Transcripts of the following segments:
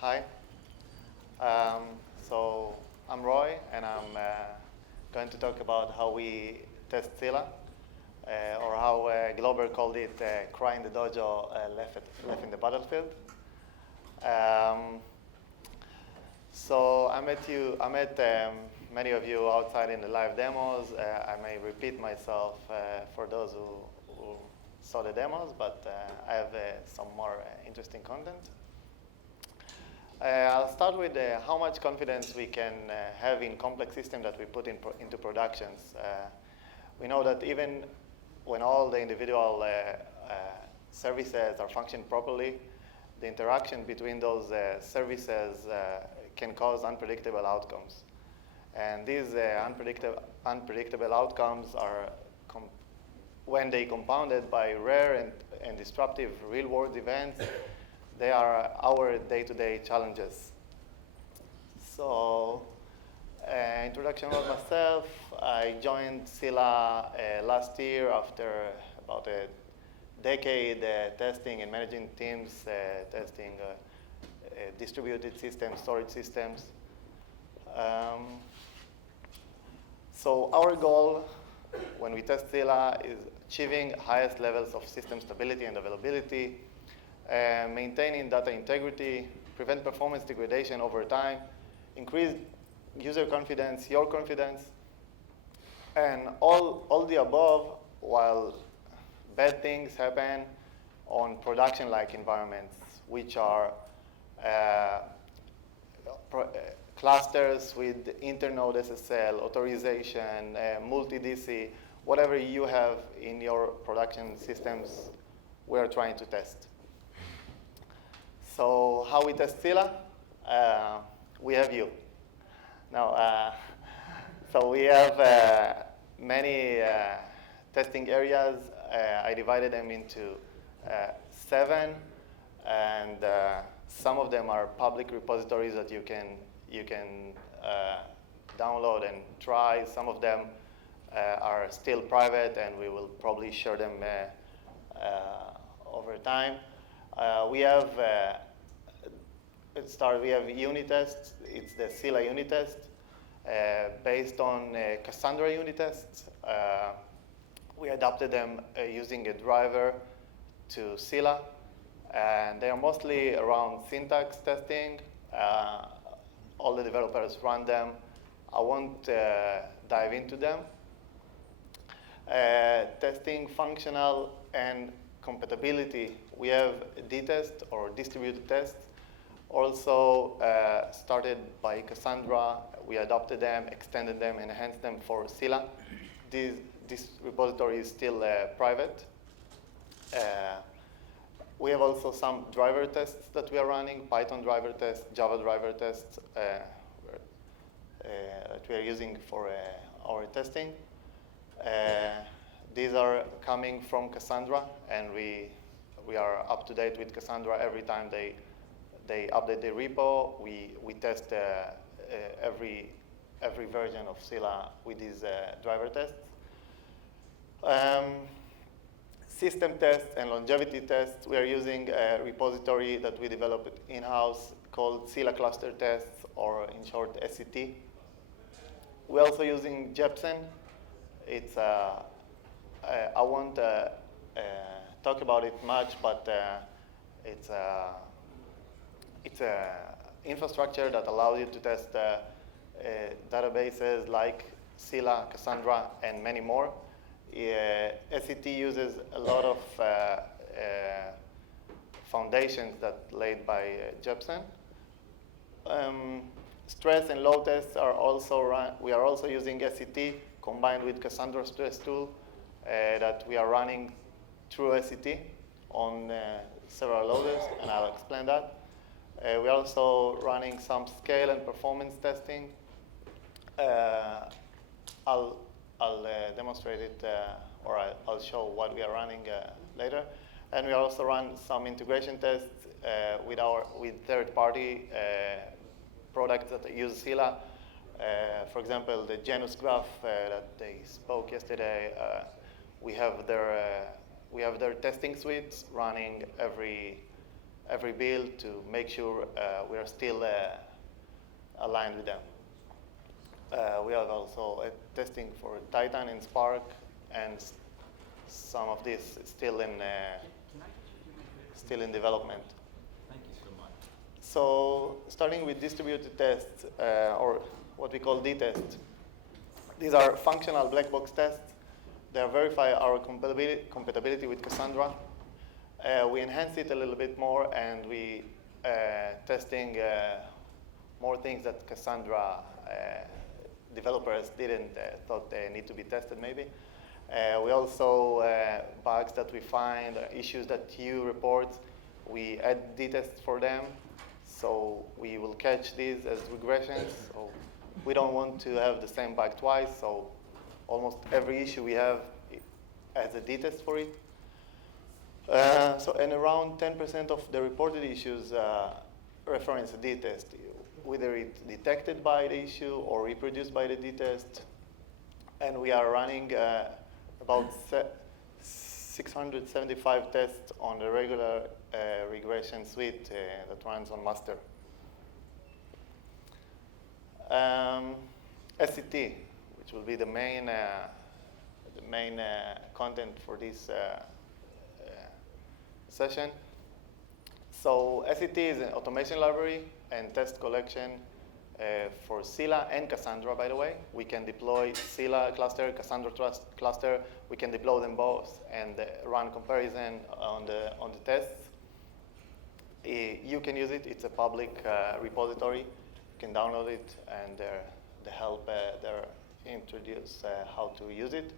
Hi. So I'm Roy, and I'm going to talk about how we test Scylla, or how Glober called it cry in the dojo, left in the battlefield. So I met many of you outside in the live demos. I may repeat myself for those who saw the demos, but I have some more interesting content. I'll start with how much confidence we can have in complex systems that we put into productions. We know that even when all the individual services are functioning properly, the interaction between those services can cause unpredictable outcomes. And these unpredictable outcomes are, when they compounded by rare and disruptive real-world events, they are our day-to-day challenges. So, introduction of myself. I joined Scylla last year after about a decade testing and managing teams, testing distributed systems, storage systems. So our goal when we test Scylla is achieving highest levels of system stability and availability, maintaining data integrity, prevent performance degradation over time, increase user confidence, your confidence, and all the above while bad things happen on production-like environments, which are clusters with internode SSL, authorization, multi-DC, whatever you have in your production systems we are trying to test. So how we test Scylla? We have you. Now, so we have many testing areas. I divided them into 7, and some of them are public repositories that you can download and try. Some of them are still private, and we will probably share them over time. We have we have unit tests. It's the Scylla unit test based on Cassandra unit tests. We adapted them using a driver to Scylla, and they are mostly around syntax testing. All the developers run them. I won't dive into them. Testing functional and compatibility. We have dtest or distributed tests. Also started by Cassandra. We adopted them, extended them, enhanced them for Scylla. This repository is still private. We have also some driver tests that we are running, Python driver tests, Java driver tests that we are using for our testing. These are coming from Cassandra, and we are up to date with Cassandra every time they update the repo. We test every version of Scylla with these driver tests. System tests and longevity tests, we are using a repository that we developed in-house called Scylla-Cluster-Tests, or in short, SCT. We're also using Jepsen. It's I won't talk about it much, but it's a infrastructure that allows you to test databases like Scylla, Cassandra, and many more. SCT uses a lot of foundations that laid by Jepsen. Stress and load tests are also run. We are also using SCT combined with Cassandra stress tool that we are running through SCT on several loaders, and I'll explain that. We're also running some scale and performance testing. I'll demonstrate it, or I'll show what we are running later. And we also run some integration tests with third-party products that use Scylla. For example, the Genus graph that they spoke yesterday. We have their testing suites running every every build to make sure we are still aligned with them. We have also testing for Titan in Spark, and some of this is still in development. Thank you so much. So starting with distributed tests, or what we call dtest. These are functional black box tests. They verify our compatibility with Cassandra. We enhance it a little bit more, and we testing more things that Cassandra developers didn't thought they need to be tested maybe. We also, bugs that we find, issues that you report, we add dtests for them. So we will catch these as regressions. So we don't want to have the same bug twice. So almost every issue we have has a dtest for it. And around 10% of the reported issues reference a dtest, whether it's detected by the issue or reproduced by the dtest. And we are running about 675 tests on the regular regression suite that runs on master. SCT, which will be the main content for this session. So SCT is an automation library and test collection for Scylla and Cassandra, by the way. We can deploy Scylla cluster, Cassandra cluster. We can deploy them both and run comparison on the tests. You can use it. It's a public repository. You can download it, and the help there introduce how to use it.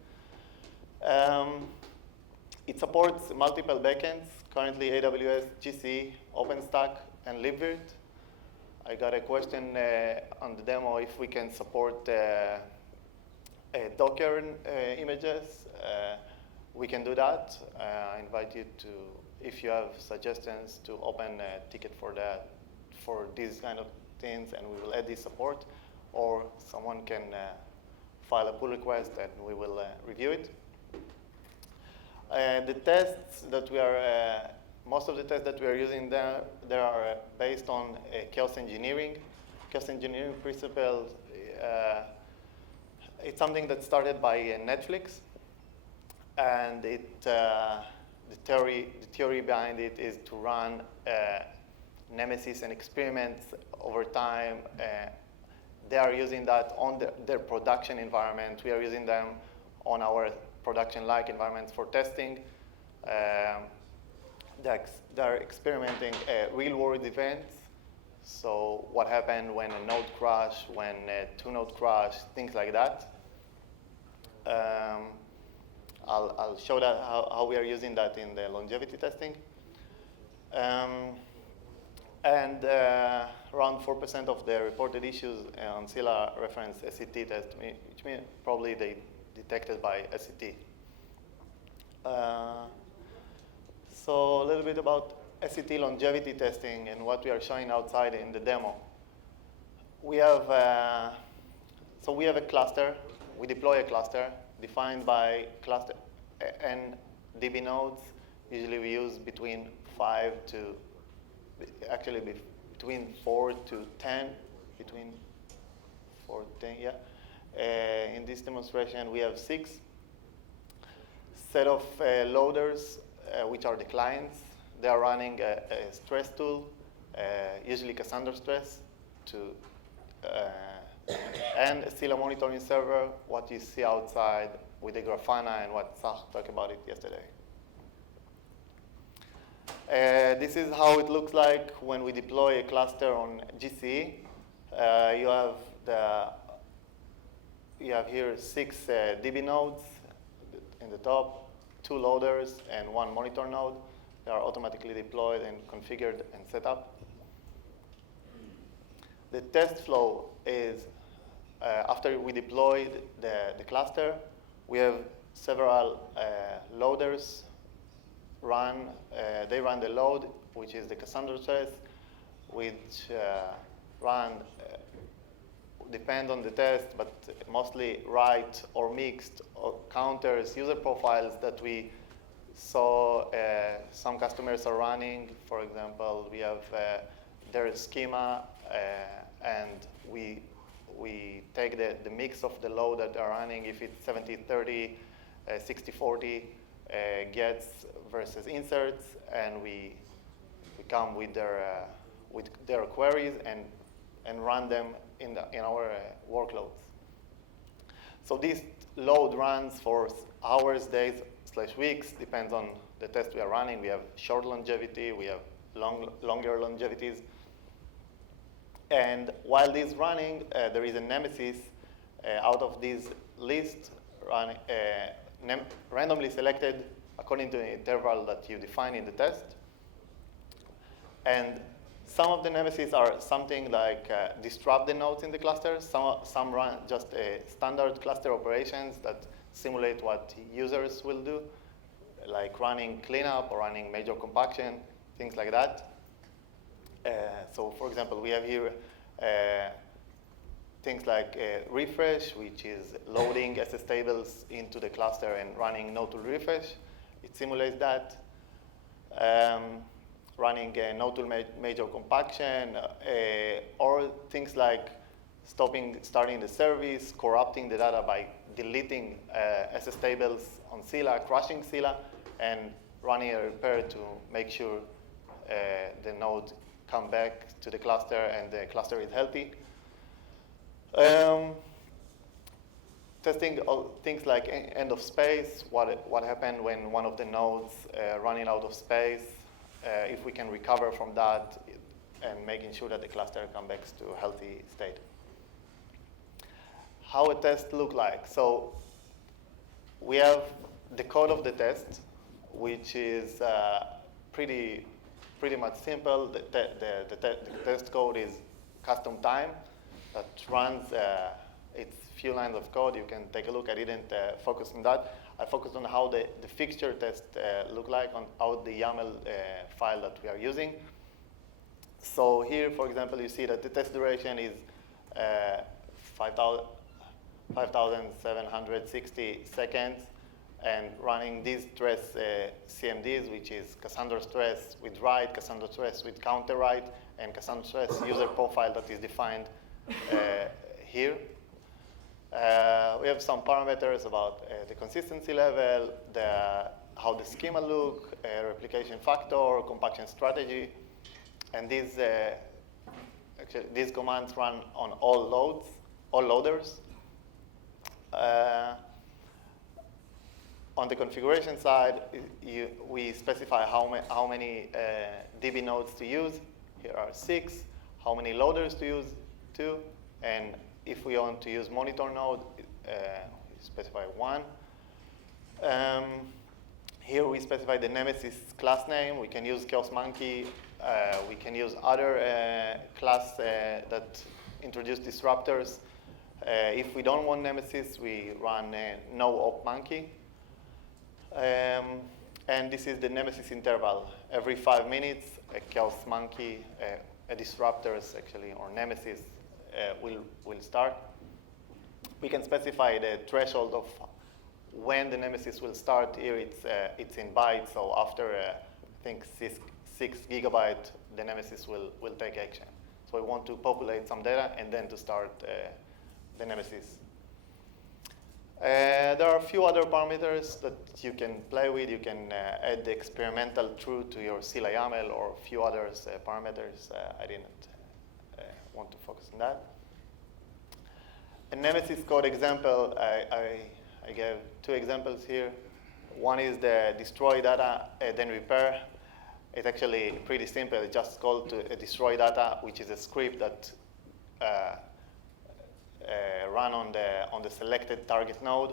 It supports multiple backends, currently AWS, GCE, OpenStack, and libvirt. I got a question on the demo if we can support Docker images. We can do that. I invite you to, if you have suggestions, to open a ticket for that, for these kind of things, and we will add this support. Or someone can file a pull request, and we will review it. The tests that we are, most of the tests that we are using there, they are based on chaos engineering. Chaos engineering principles, it's something that started by Netflix, and the theory behind it is to run Nemesis and experiments over time. They are using that on their production environment. We are using them on our production-like environments for testing. They're experimenting real-world events. So what happened when a node crash, when two nodes crash, things like that. I'll show that how we are using that in the longevity testing. And around 4% of the reported issues on Scylla reference SCT test, which means probably they detected by SCT. So a little bit about SCT longevity testing and what we are showing outside in the demo. We have a cluster. We deploy a cluster defined by cluster n DB nodes. Usually we use between 5 to, actually between 4 to 10, between 4 to 10, yeah. In this demonstration, we have 6 set of loaders, which are the clients. They are running a stress tool, usually Cassandra stress, and a Scylla monitoring server, what you see outside with the Grafana and what Sach talked about it yesterday. This is how it looks like when we deploy a cluster on GCE. You have here 6 DB nodes in the top, 2 loaders, and 1 monitor node. They are automatically deployed and configured and set up. The test flow is, after we deployed the cluster, we have several loaders run. They run the load, which is the Cassandra stress, which run, depend on the test, but mostly write or mixed or counters user profiles that we So some customers are running, for example, we have their schema, and we take the mix of the load that they're running, if it's 70-30, 60-40, gets versus inserts, and we come with their queries and run them in our workloads. So this load runs for hours, days, / weeks, depends on the test we are running. We have short longevity, we have longer longevities. And while this is running, there is a Nemesis out of this list randomly selected according to the interval that you define in the test. And some of the Nemesis are something like disrupt the nodes in the cluster. Some run just standard cluster operations that simulate what users will do, like running cleanup or running major compaction, things like that. So for example, we have here things like refresh, which is loading SS tables into the cluster and running no-tool refresh. It simulates that. Running no-tool major compaction, or things like starting the service, corrupting the data by deleting SS tables on Scylla, crashing Scylla, and running a repair to make sure the node come back to the cluster and the cluster is healthy. Testing things like end of space, what happened when one of the nodes running out of space, if we can recover from that, and making sure that the cluster comes back to a healthy state. How a test look like? So we have the code of the test, which is pretty much simple. The test code is custom time that runs. It's few lines of code. You can take a look. I didn't focus on that. I focused on how the fixture test look like, on how the YAML file that we are using. So here, for example, you see that the test duration is 5,760 seconds, and running these stress CMDs, which is Cassandra stress with write, Cassandra stress with counter write, and Cassandra stress user profile that is defined here. We have some parameters about the consistency level, how the schema look, replication factor, compaction strategy, and these commands run on all loaders. On the configuration side, we specify how many DB nodes to use. Here are 6. How many loaders to use? 2. And if we want to use monitor node, we specify 1. Here we specify the Nemesis class name. We can use Chaos Monkey. We can use other class that introduce disruptors. If we don't want Nemesis, we run no op monkey. And this is the Nemesis interval. Every 5 minutes, a Chaos Monkey, a disruptors actually, or Nemesis will start. We can specify the threshold of when the Nemesis will start. Here it's in bytes, so after I think 6 gigabyte, the Nemesis will take action. So we want to populate some data and then to start the Nemesis. There are a few other parameters that you can play with. You can add the experimental true to your Scylla YAML, or a few other parameters. I didn't want to focus on that. A Nemesis code example, I gave 2 examples here. One is the destroy data, then repair. It's actually pretty simple. It's just called to destroy data, which is a script that run on the selected target node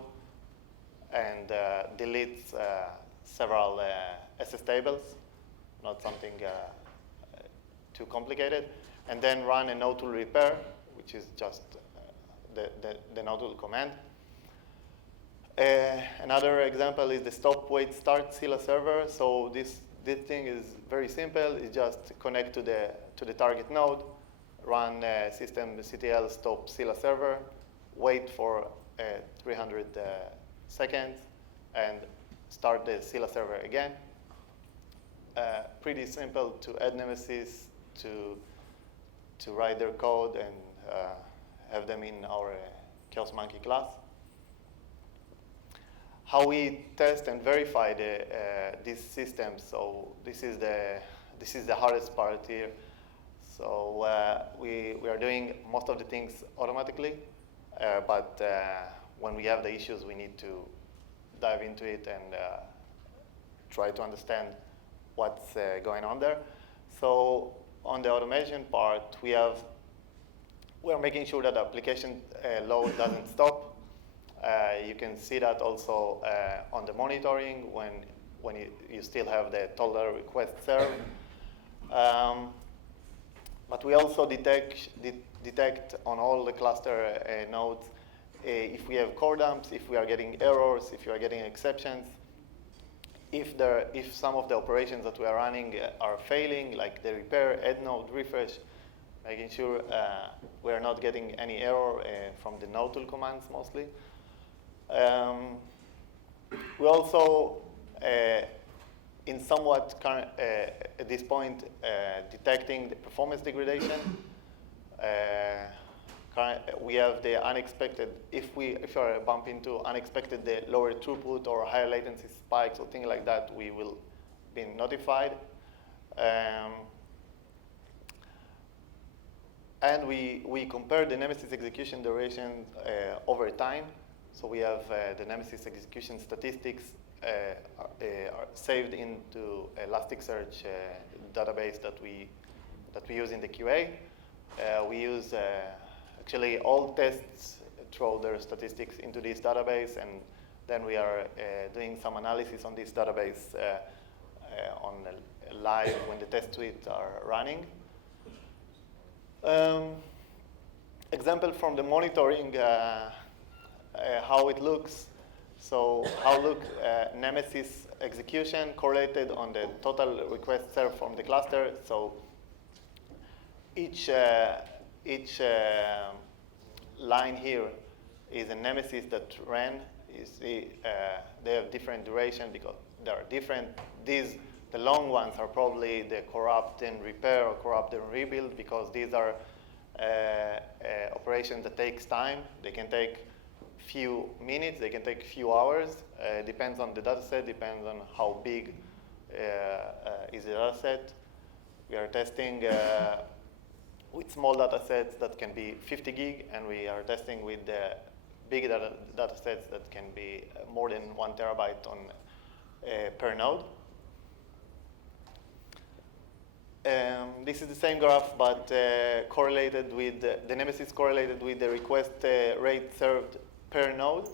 and deletes several SS tables, not something too complicated, and then run a no-tool repair, which is just the no-tool command. Another example is the stop wait start Scylla server. So this thing is very simple. It just connect to the target node, run systemctl stop Scylla server, wait for 300 seconds, and start the Scylla server again. Pretty simple to add Nemesis, to write their code and have them in our Chaos Monkey class. How we test and verify these systems. So this is the hardest part here. So we are doing most of the things automatically, but when we have the issues, we need to dive into it and try to understand what's going on there. So on the automation part, we are making sure that the application load doesn't stop. You can see that also on the monitoring when you still have the total request serve. But we also detect on all the cluster nodes if we have core dumps, if we are getting errors, if you are getting exceptions, if some of the operations that we are running are failing, like the repair, add node, refresh, making sure we are not getting any error from the node tool commands mostly. We also, in somewhat current, at this point, detecting the performance degradation. We have the unexpected, if you bump into unexpected the lower throughput or higher latency spikes or things like that, we will be notified. And we compare the Nemesis execution duration over time. So we have the Nemesis execution statistics are saved into Elasticsearch database that we use in the QA. We use actually all tests throw their statistics into this database, and then we are doing some analysis on this database on live when the test suites are running. Example from the monitoring, how it looks. So how look Nemesis execution correlated on the total request served from the cluster. So each line here is a Nemesis that ran. You see they have different duration because they are different. The long ones are probably the corrupt and repair or corrupt and rebuild, because these are operations that takes time. They can take few minutes, they can take few hours. Depends on the data set, depends on how big is the data set. We are testing with small data sets that can be 50 gig, and we are testing with big data sets that can be more than 1 terabyte on per node. This is the same graph, but correlated with the Nemesis correlated with the request rate served per node.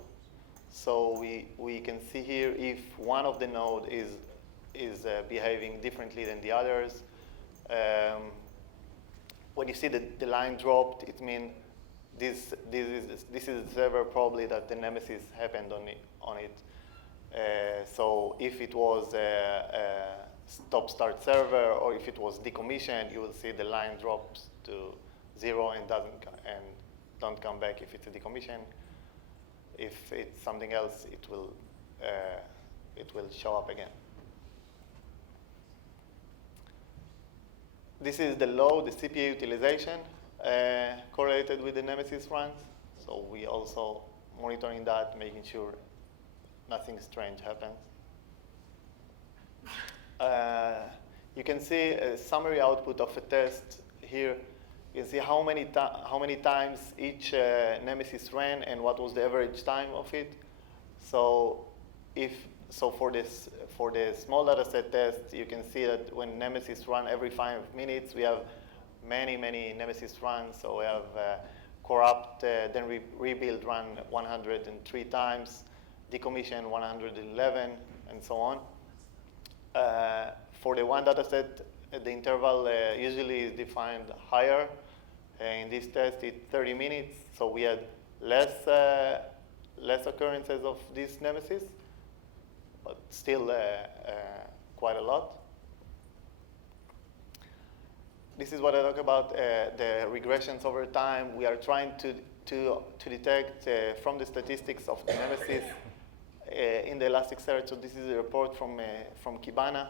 So we can see here if one of the node is behaving differently than the others. When you see the line dropped, it means this is the server probably that the Nemesis happened on it. So if it was a stop-start server, or if it was decommissioned, you will see the line drops to 0 and don't come back if it's a decommission. If it's something else, it will show up again. This is the load, the CPU utilization correlated with the Nemesis runs. So we also monitoring that, making sure nothing strange happens. You can see a summary output of a test here. You can see how many times each Nemesis ran and what was the average time of it. So for the small data set test, you can see that when Nemesis run every 5 minutes, we have many Nemesis runs. So we have corrupt, then rebuild run 103 times, decommission 111, and so on. For the one data set, the interval usually is defined higher. In this test, it's 30 minutes, so we had less occurrences of this Nemesis, but still quite a lot. This is what I talk about, the regressions over time. We are trying to detect from the statistics of the Nemesis in the Elasticsearch. So this is a report from Kibana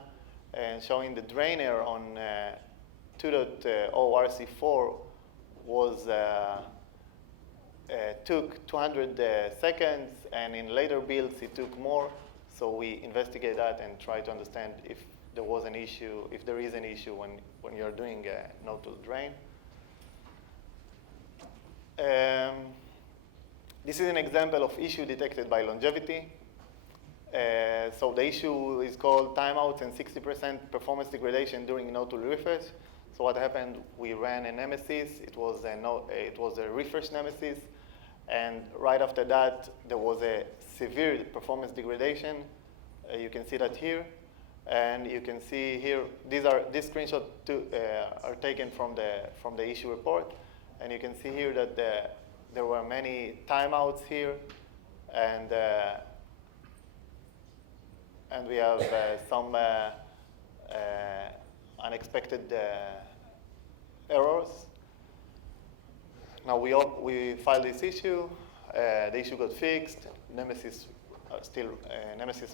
showing the drainer on 2.0 RC4 was took 200 seconds, and in later builds it took more. So we investigate that and try to understand if there was an issue, if there is an issue when you're doing a node-tool drain. This is an example of issue detected by longevity. So the issue is called timeouts and 60% performance degradation during node-tool refresh. So what happened? We ran a Nemesis. It was a refresh Nemesis, and right after that there was a severe performance degradation. You can see that here, and you can see here. These screenshots are taken from the issue report, and you can see here that there were many timeouts here, and we have some unexpected errors. Now we filed this issue. The issue got fixed. Nemesis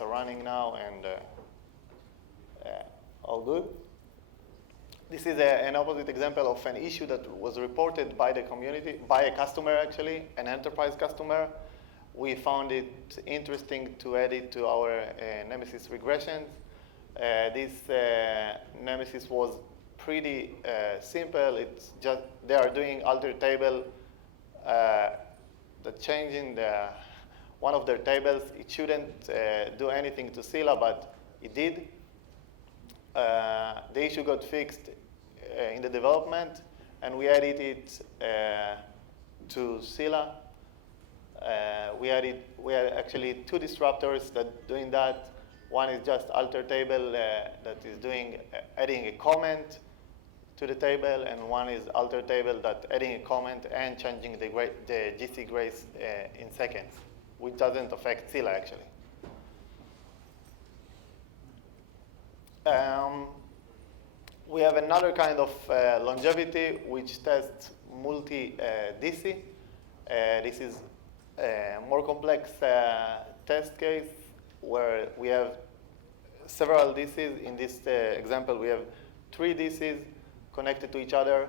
are running now, and all good. This is an opposite example of an issue that was reported by the community, by a customer actually, an enterprise customer. We found it interesting to add it to our Nemesis regressions. This Nemesis was pretty simple. It's just they are doing alter table, the change in one of their tables. It shouldn't do anything to Scylla, but it did. The issue got fixed in the development, and we added it to Scylla. We had actually two disruptors that doing that. One is just alter table that is adding a comment to the table, and one is alter table that adding a comment and changing the GC grace in seconds, which doesn't affect Scylla actually. We have another kind of longevity which tests multi-DC. This is a more complex test case where we have several DCs. In this example, we have 3 DCs connected to each other.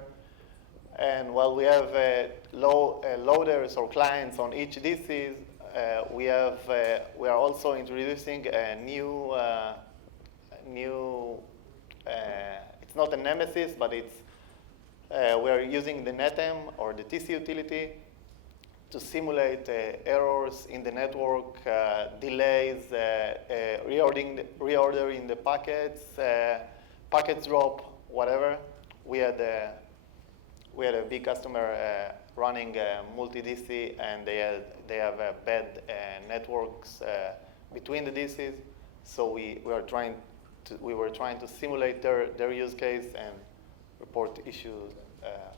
And while we have loaders or clients on each DCs, we are also introducing a new it's not a Nemesis, but we are using the NetM or the TC utility to simulate errors in the network, delays, reordering the packets, packets drop, whatever. We had a big customer running multi-DC, and they have bad networks between the DCs. So we were trying to simulate their use case and report issues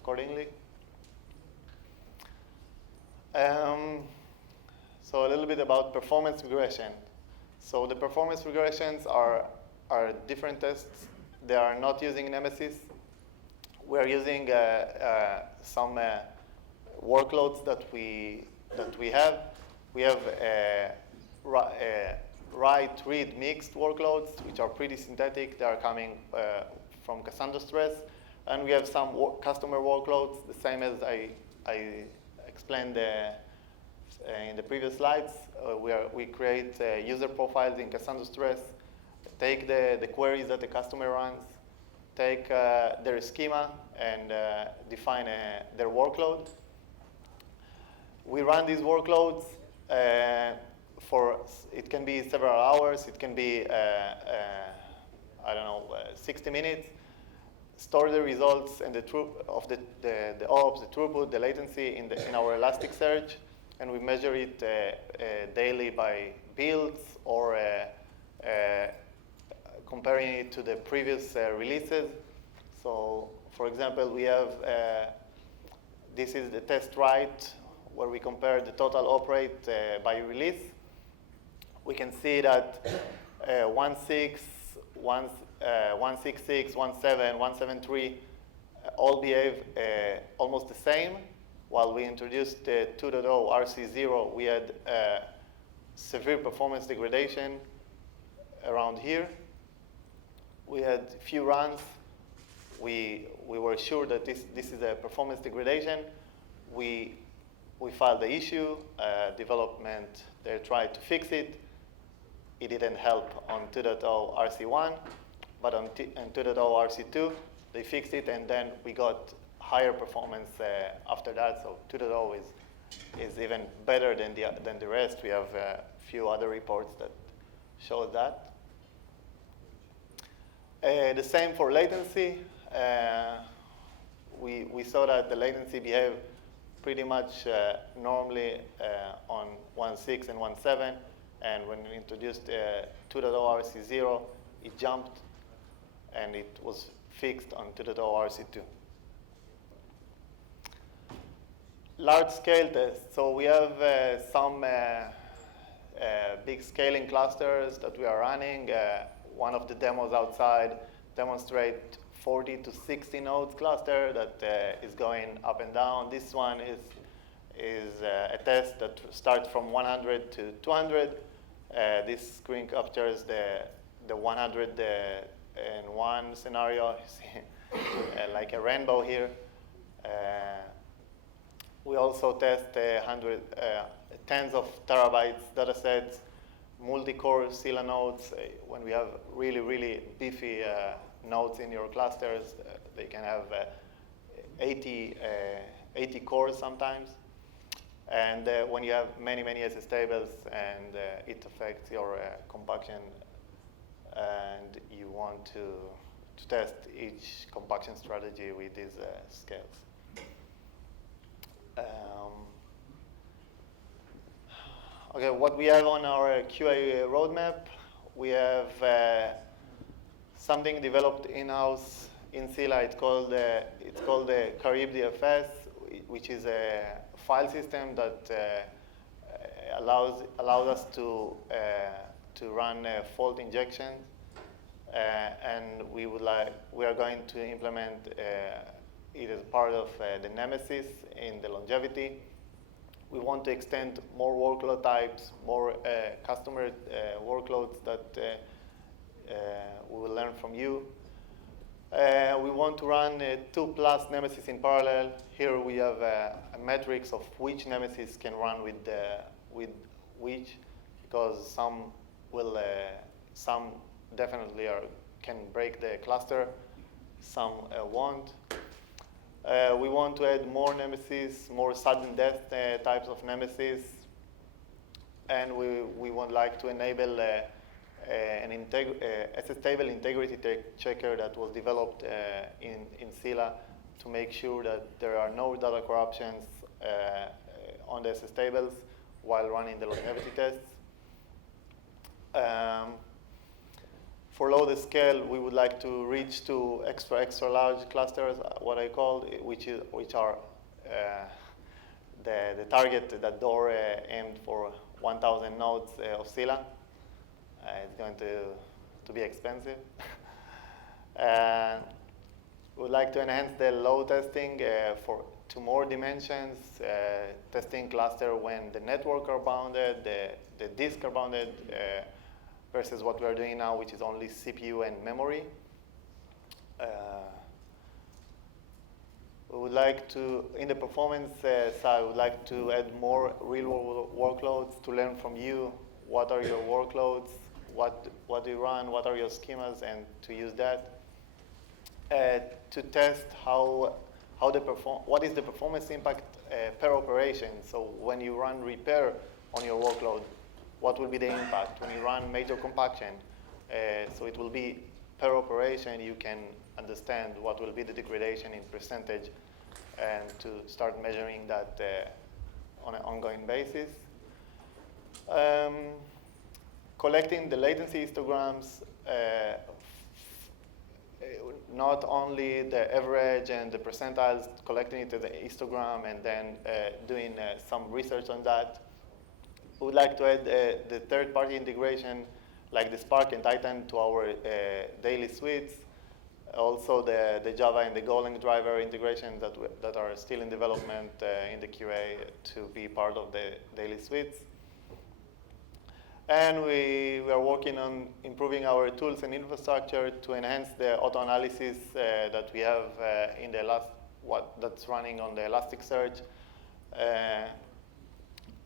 accordingly. So a little bit about performance regression. So the performance regressions are different tests. They are not using Nemesis. We are using some workloads that we have. We have write-read mixed workloads, which are pretty synthetic. They are coming from Cassandra Stress. And we have some customer workloads, the same as I explained in the previous slides. We create user profiles in Cassandra Stress, take the queries that the customer runs, take their schema, and define their workload. We run these workloads it can be several hours, it can be, 60 minutes. Store the results and the ops, the throughput, the latency in our Elasticsearch, and we measure it daily by builds or comparing it to the previous releases. So, for example, we have this is the test write where we compare the total operate by release. We can see that 1.6, 1.66, 1.7, 1.73 all behave almost the same. While we introduced 2.0 RC0, we had severe performance degradation around here. We had few runs. We were sure that this is a performance degradation. We filed the issue. Development, they tried to fix it. It didn't help on 2.0 RC1, but on 2.0 RC2, they fixed it, and then we got higher performance after that. So 2.0 is even better than the rest. We have a few other reports that show that. The same for latency. We saw that the latency behaved pretty much normally on 1.6 and 1.7, and when we introduced 2.0 RC0, it jumped, and it was fixed on 2.0 RC2. Large-scale tests. So we have some big scaling clusters that we are running. One of the demos outside demonstrate 40 to 60 nodes cluster that is going up and down. This one is a test that starts from 100 to 200. This screen captures the 101 scenario. You see like a rainbow here. We also test tens of terabytes data sets, multi-core Scylla nodes. When we have really, really beefy nodes in your clusters, they can have 80 cores sometimes. And when you have many, many SS tables, and it affects your compaction, and you want to test each compaction strategy with these scales. Okay, what we have on our QA roadmap, we have something developed in-house in Scylla. It's called the Carib DFS, which is a file system that allows us to run fault injection, and we are going to implement it as part of the Nemesis in the longevity. We want to extend more workload types, more customer workloads that we will learn from you. We want to run 2+ Nemesis in parallel. Here we have a matrix of which Nemesis can run with which, because some definitely can break the cluster, some won't. We want to add more Nemesis, more sudden death types of Nemesis, and we would like to enable an SS table integrity checker that was developed in Scylla to make sure that there are no data corruptions on the SS tables while running the longevity tests. For low scale, we would like to reach to extra large clusters, what I call, which are the target that Dor aimed for 1,000 nodes of Scylla. It's going to be expensive. We would like to enhance the load testing to more dimensions, testing cluster when the network are bounded, the disk are bounded, versus what we are doing now, which is only CPU and memory. We would like to, in the performance side, we would like to add more real-world workloads to learn from you. What are your workloads? What do you run? What are your schemas? And to use that to test what is the performance impact per operation. So when you run repair on your workload, what will be the impact when you run major compaction? So it will be per operation. You can understand what will be the degradation in percentage, and to start measuring that on an ongoing basis. Collecting the latency histograms, not only the average and the percentiles, collecting it as a histogram and then doing some research on that. We would like to add the third-party integration like the Spark and Titan to our daily suites. Also the Java and the Golang driver integration that are still in development in the QA to be part of the daily suites. And we are working on improving our tools and infrastructure to enhance the auto-analysis that we have in the that's running on the Elasticsearch,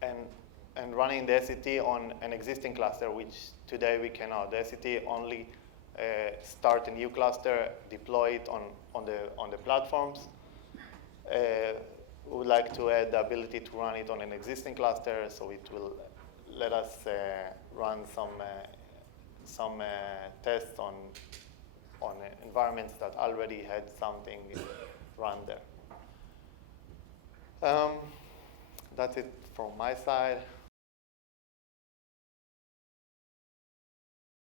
and running the SCT on an existing cluster, which today we cannot. The SCT only start a new cluster, deploy it on the platforms. We would like to add the ability to run it on an existing cluster, so it will let us run some tests on environments that already had something run there. That's it from my side.